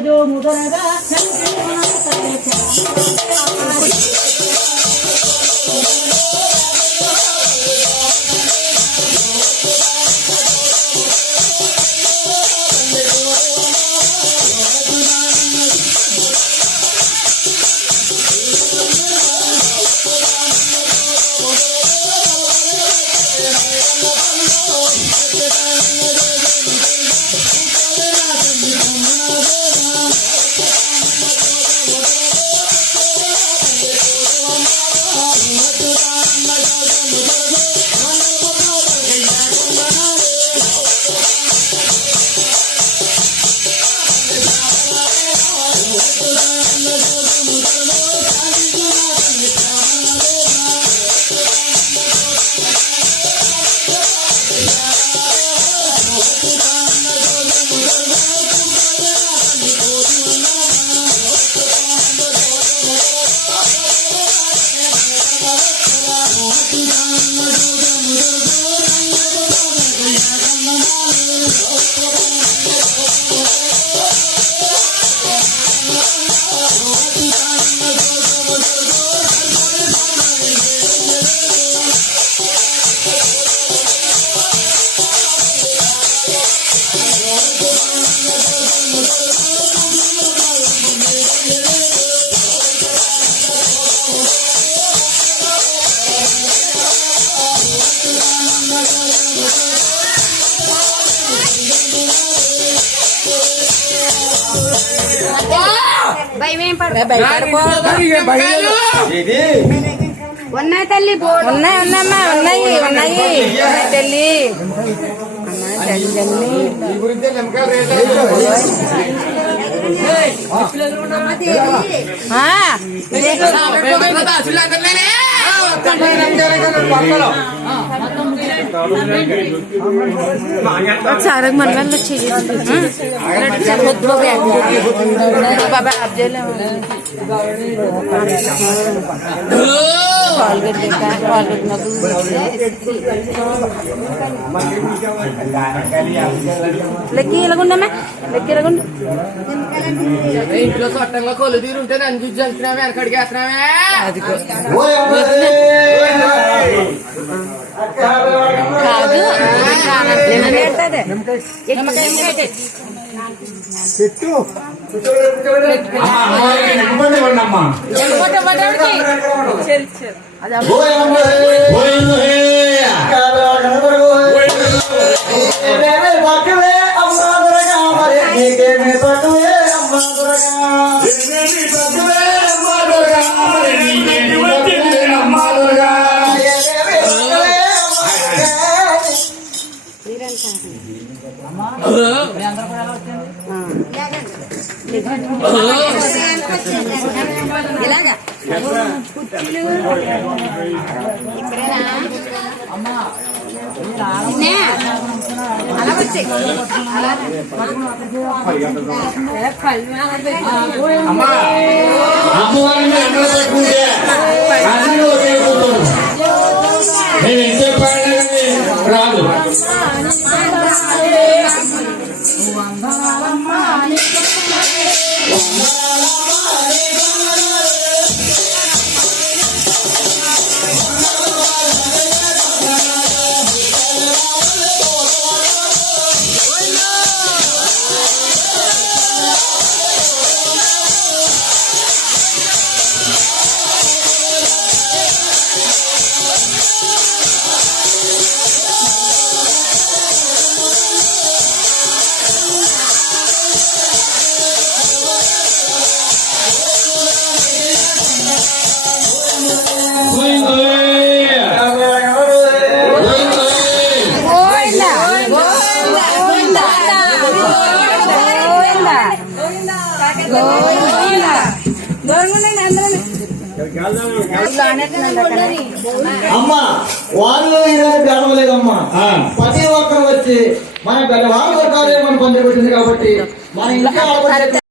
जो मुदरा ఉన్నాయి తల్లి ఉన్నాయి ఉన్నామ్మా ఉన్నాయి ఉన్నాయి తల్లి सारा मन में लच्छी खुद हो गया बाबा आप जेल లెక్కి ఎలాగుండా లెక్కి ఎలాగుండా ఇంట్లో సొట్టంగా కొలు తీరు ఉంటే నన్ను చూసి చంపుతున్నావే వెనకడికి వేస్తున్నావే అది కాదు చెట్టు ఇలాగా అలా వచ్చాయి రాదు అమ్మ వాళ్ళు భేదం లేదమ్మా. ప్రతి ఒక్కరు వచ్చి మన వాళ్ళు వర్గాలే మన పండుగ వచ్చింది కాబట్టి మన ఇంట్లో